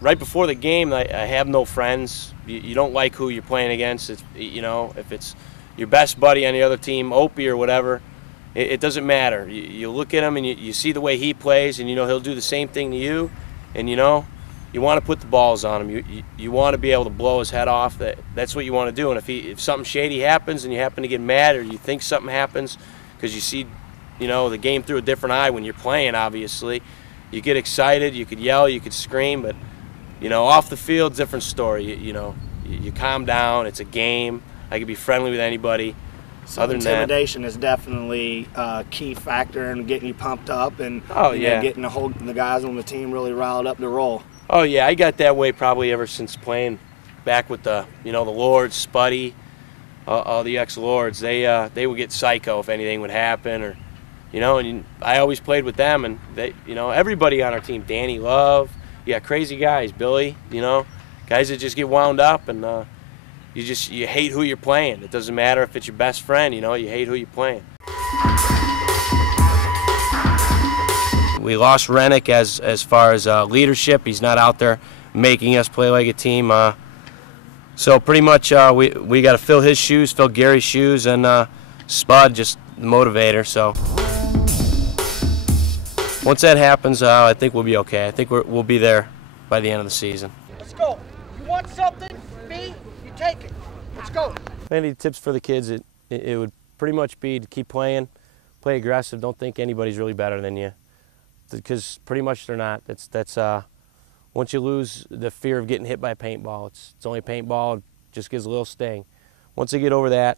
right before the game, I have no friends. You don't like who you're playing against. You know, if it's your best buddy on the other team, Opie or whatever, it doesn't matter. You look at him and you see the way he plays, and you know he'll do the same thing to you, and you know you want to put the balls on him. You want to be able to blow his head off. That's what you want to do. And if something shady happens and you happen to get mad, or you think something happens because you see, you know, the game through a different eye when you're playing, obviously, you get excited. You could yell, you could scream, but you know, off the field, different story. You know, you calm down. It's a game. I can be friendly with anybody. So intimidation is definitely a key factor in getting you pumped up and getting the guys on the team really riled up to roll. Oh yeah, I got that way probably ever since playing back with the the Lords, Spuddy, all the ex-Lords. They would get psycho if anything would happen, or and I always played with them, and they everybody on our team, Danny Love, crazy guys, Billy, guys that just get wound up, and you hate who you're playing. It doesn't matter if it's your best friend, you hate who you're playing. We lost Rennick as far as leadership. He's not out there making us play like a team. So pretty much we got to fill his shoes, fill Gary's shoes, and Spud just the motivator. So once that happens, I think we'll be okay. I think we'll be there by the end of the season. Let's go. You want something, B, you take it. Let's go. Any tips for the kids? It would pretty much be to keep playing, play aggressive. Don't think anybody's really better than you, because pretty much they're not. That's once you lose the fear of getting hit by a paintball, it's only a paintball. It just gives a little sting. Once you get over that,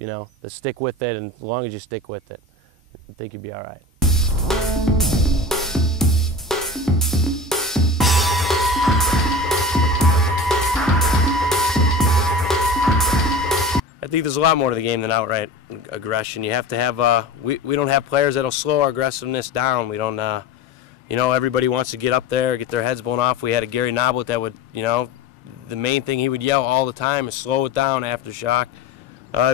to stick with it, and as long as you stick with it, I think you'll be all right. I think there's a lot more to the game than outright aggression. You have to have, we don't have players that'll slow our aggressiveness down. We don't, everybody wants to get up there, get their heads blown off. We had a Gary Noblet that would, the main thing he would yell all the time is slow it down, AFTERSHOCK.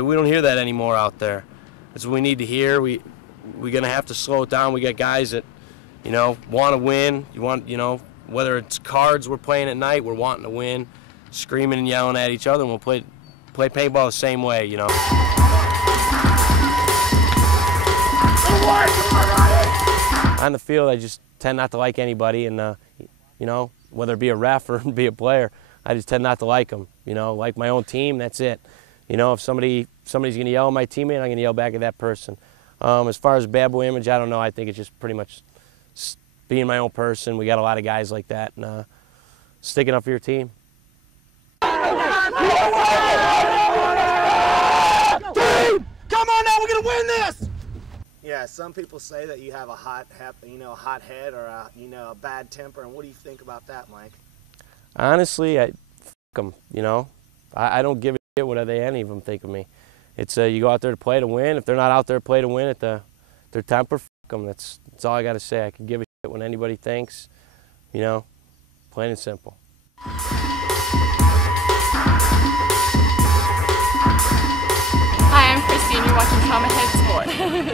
We don't hear that anymore out there. That's what we need to hear. We're going to have to slow it down. We got guys that, want to win. You want, whether it's cards we're playing at night, we're wanting to win, screaming and yelling at each other, and we'll play paintball the same way, On the field, I just tend not to like anybody, and whether it be a ref or be a player, I just tend not to like them. Like my own team, that's it. If somebody's going to yell at my teammate, I'm going to yell back at that person. As far as bad boy image, I don't know. I think it's just pretty much being my own person. We got a lot of guys like that, and sticking up for your team. Come on now, we're gonna win this! Yeah, some people say that you have a hot head or a bad temper, and what do you think about that, Mike? Honestly, f them, I don't give a shit what any of them think of me. It's you go out there to play to win. If they're not out there to play to win, their temper, f them. That's all I got to say. I can give a shit what anybody thinks, plain and simple. Hi, I'm Christine. You're watching Traumahead Sport.